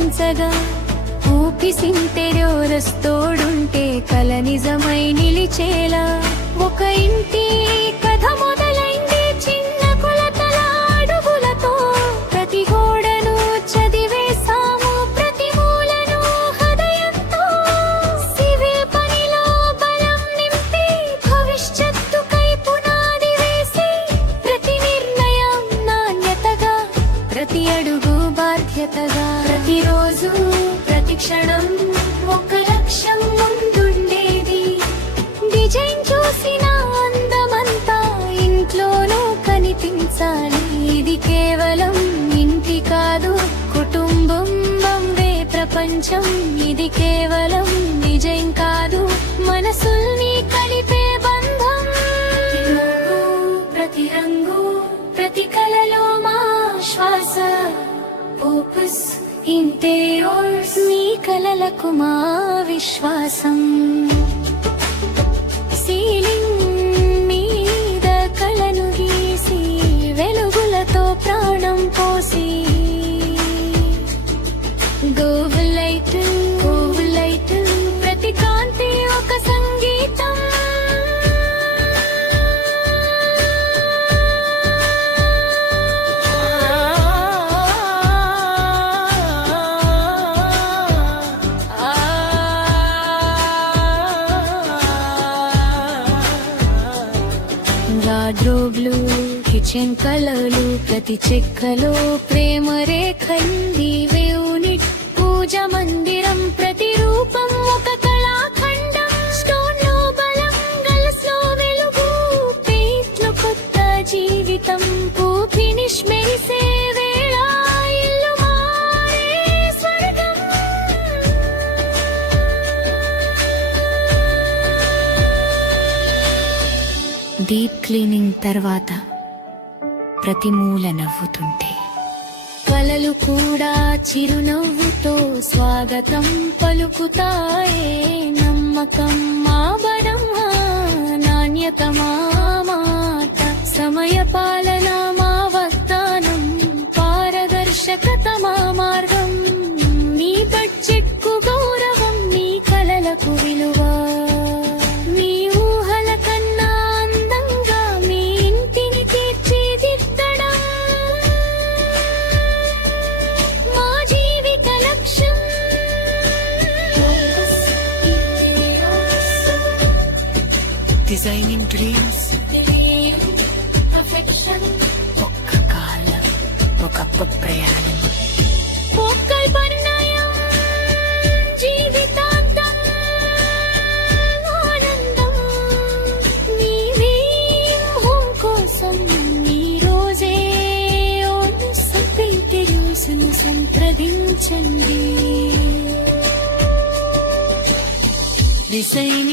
పలకరించగా ఊపిసింతెరోరస్తోడుంటే కల నిజమై నిలిచేలా ఒక ఇంటి కథ మొదలైంది చిన్న కొలతల అడుగులతో. ప్రతి గోడను చదివేసాము, ప్రతి మూలను హృదయంతో. సివిల్ పనిలో బలం నింపి భవిష్యత్తుకై పునాది వేసి ప్రతి నిర్ణయం నాణ్యతగా, ప్రతి అడుగు బాధ్యతగా. ప్రతిరోజు ప్రతి క్షణం ఒక లక్ష్యం ముందుండేది. డిజైన్ చూసిన అందమంతా ఇంట్లోనూ కనిపించాలి. ఇది కేవలం ఇంటి కాదు, కుటుంబం వందే ప్రపంచం. ఇది కేవలం డిజైన్ కాదు, మనసుల్ని కలిపే బంధం. ప్రతి రంగు ప్రతి కలలో మా శ్వాస. ఫోకస్ ఇంటీరియర్స్, మీ కలలకు మా విశ్వాసం. సీలింగ్ మీద కలను గీసి వెలుగులతో ప్రాణం పోసి గోవులైట్ ప్రతి కాంతి ఒక సంగీతం. వార్డ్రోబ్లు, కిచెన్ కలర్లు, ప్రతి చెక్కలో ప్రేమ రేఖల్లి. యూనిట్ పూజ మందిరం, ప్రతి రూపం ఒక కళాఖండం. స్టోన్ లో బలం, గల్స్ లో వెలుగు, పెయింట్ లో కొత్త జీవితం. ఫినిష్ మెరిసే వేళ ఇల్లు మారే స్వర్గం. డీప్ క్లీనింగ్ తర్వాత ప్రతి మూల నవ్వుతుంటే కలలు కూడా చిరునవ్వుతో స్వాగతం పలుకుతాయే. నమ్మకం మా బలం, నాణ్యత మా మాట. సమయ పాలన మా వాగ్దానం, పారదర్శకత మా మార్గం. మీ బడ్జెట్ కు గౌరవం, మీ కలలకు విలువ. మీ ఊహల కన్నా అందంగా మీ ఇంటిని తీర్చిదిద్దడం మా జీవిత లక్ష్యం. డిజైనింగ్ డ్రీమ్స్, ఒక్క కాలం ఒక ప్రయాణం. ఒక్కై పరిణయం, జీవితాంతం ఆనందం. మీ హోమ్ కోసం ఈ రోజే తెలుసును సంప్రదించండి. డిజైనింగ్